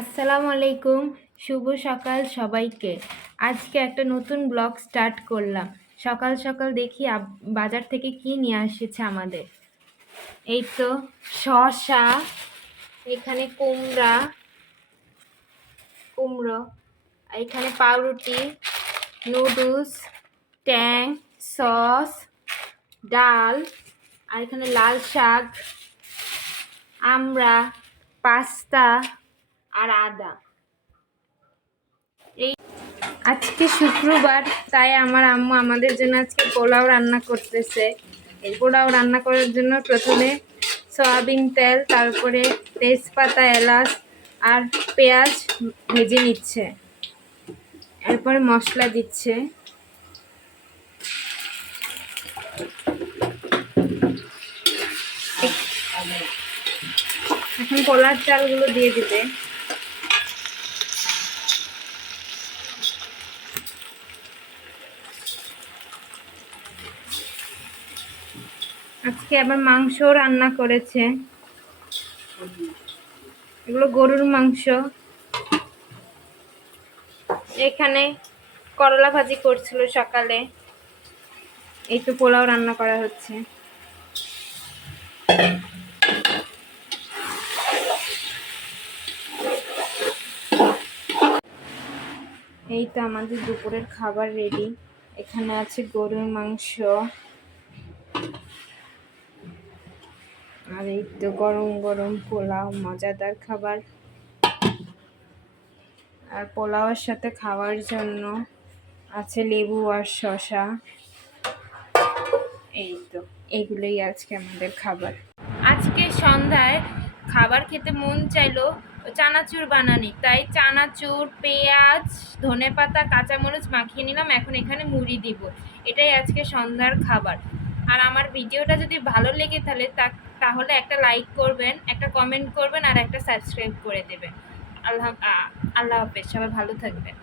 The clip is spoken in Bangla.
আসসালামু আলাইকুম, শুভ সকাল সবাইকে। আজকে একটা নতুন ব্লগ স্টার্ট করলাম। সকাল সকাল দেখি বাজার থেকে কি নিয়ে এসেছে আমাদের। এই তো শসা, এখানে কুমড়ো, এখানে পাউরুটি, নুডলস, ট্যাং, সস, ডাল, আর এখানে লাল শাক, আমড়া, পাস্তা আর আদা। আজকে শুক্রবার, তাই আমার আম্মু আমাদের জন্য আজকে পোলাও রান্না করতেছে। এই পোলাও রান্না করার জন্য প্রথমে সয়াবিন তেল, তারপরে তেজপাতা, এলাচ আর পেঁয়াজ ভেজে নিচ্ছে। এরপরে মশলা দিচ্ছে। এখন পোলার চালগুলো দিয়ে দিবে। আজকে আবার মাংস রান্না করেছে। এগুলো গরুর মাংস। এখানে করলা ভাজি করছিল সকালে। এই তো পোলাও রান্না করা হচ্ছে। এই তো আমাদের দুপুরের খাবার রেডি। এখানে আছে গরুর মাংস, আর এই তো গরম গরম পোলাও, মজাদার খাবার। আর পোলাওয়ের সাথে খাওয়ার জন্য আছে লেবু আর শসা। এই তো এগুলোই আজকে আমাদের খাবার। আজকে সন্ধ্যায় খাবার খেতে মন চাইলো চানাচুর বানানি, তাই চানাচুর, পেঁয়াজ, ধনেপাতা, কাঁচামরিচ মাখিয়ে নিলাম। এখন এখানে মুড়ি দিব। এটাই আজকে সন্ধ্যার খাবার। আর আমার ভিডিওটা যদি ভালো লেগে তাহলে একটা লাইক করবেন, একটা কমেন্ট করবেন আর একটা সাবস্ক্রাইব করে দেবেন। আল্লাহ হাফেজ, সবাই ভালো থাকবেন।